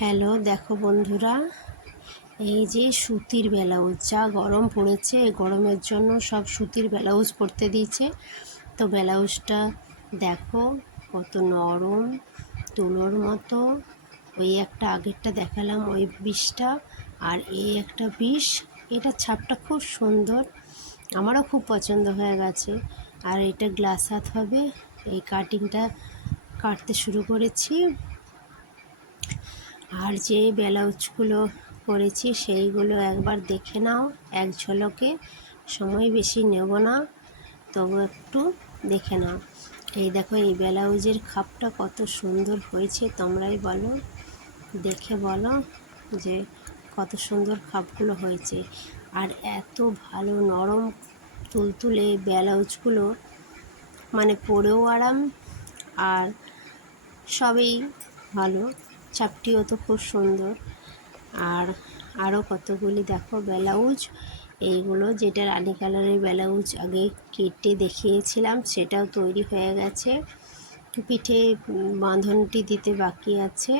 Hello, দেখো বন্ধুরা, এই যে সুতির ব্লাউজ, যা গরম পড়েছে, এই গরমের জন্য সব সুতির ব্লাউজ পরতে দিয়েছে। তো ব্লাউজটা দেখো কত নরম, তুলোর মতো। ওই একটা আগেরটা দেখালাম, ওই বিষটা, আর এই একটা বিষ। এটা ছাপটা খুব সুন্দর, আমারও খুব পছন্দ হয়ে গেছে। আর এটা গ্লাস হাত হবে। এই কাটিংটা কাটতে শুরু করেছি। আর যে ব্লাউজগুলো করেছি সেইগুলো একবার দেখে নাও এক ঝলকে, সময় বেশি নেব না, তবু একটু দেখে নাও। এই দেখো, এই ব্লাউজের খাপটা কত সুন্দর হয়েছে, তোমরাই বলো, দেখে বলো যে কত সুন্দর খাপগুলো হয়েছে। আর এত ভালো নরম তুলতুলে ব্লাউজগুলো, মানে পরেও আরাম, আর সবই ভালো। ছাপটিও তো খুব সুন্দর। আর আরও কতগুলি দেখো ব্লাউজ, এইগুলো যেটা রানি কালারের ব্লাউজ আগে কেটে দেখিয়েছিলাম, সেটাও তৈরি হয়ে গেছে। পিঠে বাঁধনটি দিতে বাকি আছে,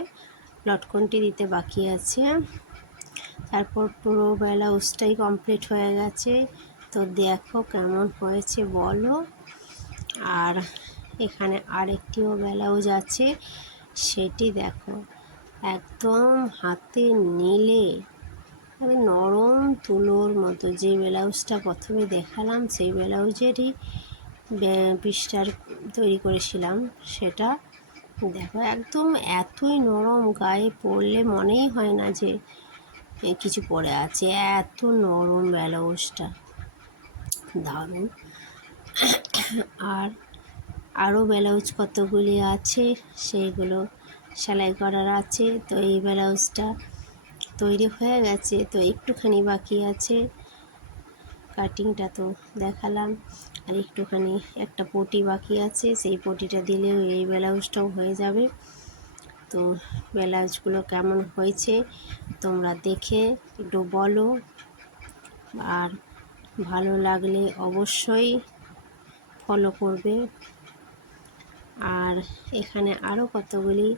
লটকনটি দিতে বাকি আছে। তারপর পুরো ব্লাউজটাই কমপ্লিট হয়ে গেছে। তো দেখো কেমন হয়েছে বলো। আর এখানে আরেকটিও ব্লাউজ আছে, সেটি দেখো, একদম হাতে নিলে নরম তুলোর মতো। যে ব্লাউজটা প্রথমে দেখালাম, সেই ব্লাউজেরই পিসটার তৈরি করেছিলাম, সেটা দেখো একদম এতই নরম, গায়ে পরলে মনেই হয় না যে কিছু পরে আছে, এত নরম ব্লাউজটা, দারুণ। আর আরও ব্লাউজ কতগুলি আছে, সেইগুলো সেলাই করার আছে। তো এই ব্লাউজটা তৈরি হয়ে গেছে, তো একটুখানি বাকি আছে। কাটিংটা তো দেখালাম, আর একটুখানি একটা পটি বাকি আছে, সেই পটিটা দিলেও এই ব্লাউজটাও হয়ে যাবে। তো ব্লাউজগুলো কেমন হয়েছে তোমরা দেখে একটু বলো, আর ভালো লাগলে অবশ্যই ফলো করবে। আর এখানে আরও কতগুলি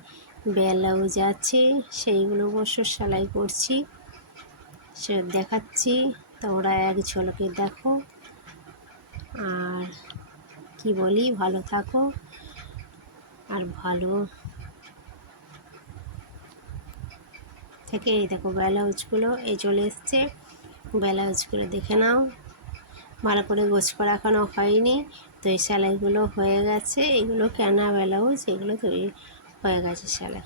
ব্লাউজ আছে, সেইগুলো অবশ্য সেলাই করছি, সে দেখাচ্ছি, তোমরা এক ঝলকে দেখো। আর কি বলি, ভালো থাকো, আর ভালো থেকে। এই দেখো ব্লাউজগুলো এই চলে এসছে, ব্লাউজগুলো দেখে নাও। ভালো করে গোছ করা এখনও হয়নি, তো এই সেলাইগুলো হয়ে গেছে। এগুলো কেনা ব্লাউজ, এগুলো তৈরি হয়ে গেছে সেলাই।